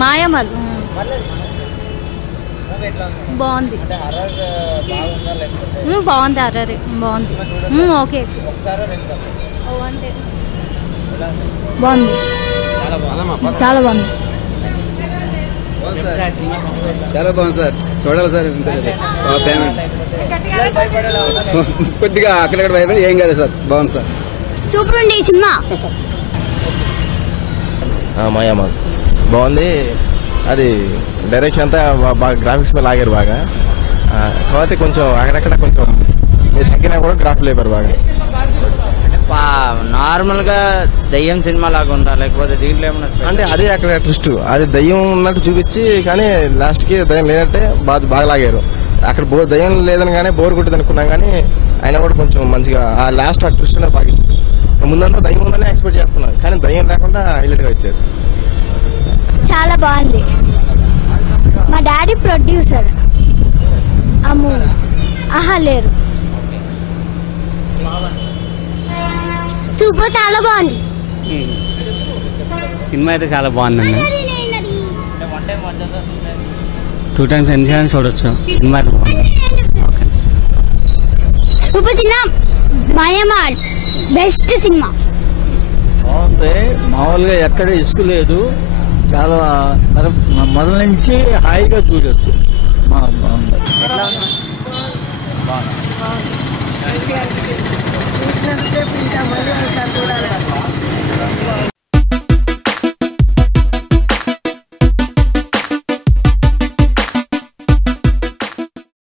మాయామల్ బాగుంది బాగుంది అర్రర్ బాగుంది ఓకే బాగుంది చాలా బాగుంది చాలా బాగుంది సార్ చూడాలి సార్ కొద్దిగా అక్కడక్కడ భయపడి ఏం కాదు సార్ బాగుంది సార్ సూపర్ ఉంది ఈ సినిమా మాయామాల్ బాగుంది అది డైరెక్షన్ అంతా బాగా గ్రాఫిక్స్ మీద లాగారు బాగా తర్వాత కొంచెం అక్కడక్కడ కొంచెం తగ్గినా కూడా గ్రాఫ్ లేపారు బాగా నార్మల్ గా దయ్యం సినిమా లాగా ఉందా లేకపోతే దీంట్లో ఏమన్నా అంటే అదే అక్కడ ట్విస్ట్ అది దయ్యం ఉన్నట్టు చూపించి కానీ లాస్ట్ కి దయ్యం లేనట్టే బాగా లాగారు అక్కడ దయ్యం లేదని కానీ బోర్ కొట్టదు అనుకున్నాం కానీ అయినా కూడా కొంచెం మంచిగా ఆ లాస్ట్ ఆ ట్విస్ట్ బాగా ఇచ్చారు ముందంతా దయ్యం ఉందని ఎక్స్పెక్ట్ చేస్తున్నారు కానీ దయ్యం లేకుండా హైలైట్ గా ఇచ్చారు చాలా బాగుంది మా డాడీ ప్రొడ్యూసర్ ఆ మూవీ లేరు సూపర్ చాలా బాగుంది సినిమా అయితే చాలా బాగుందండి 2 times ఎన్నిసార్లు చూడొచ్చు సినిమా అయితే బాగుంది సూపర్ సినిమా మాయామాల్ బెస్ట్ సినిమా బాగుంది మామూలుగా ఎక్కడ ఇసుకు లేదు చాలా మొదల నుంచి హాయిగా చూడొచ్చు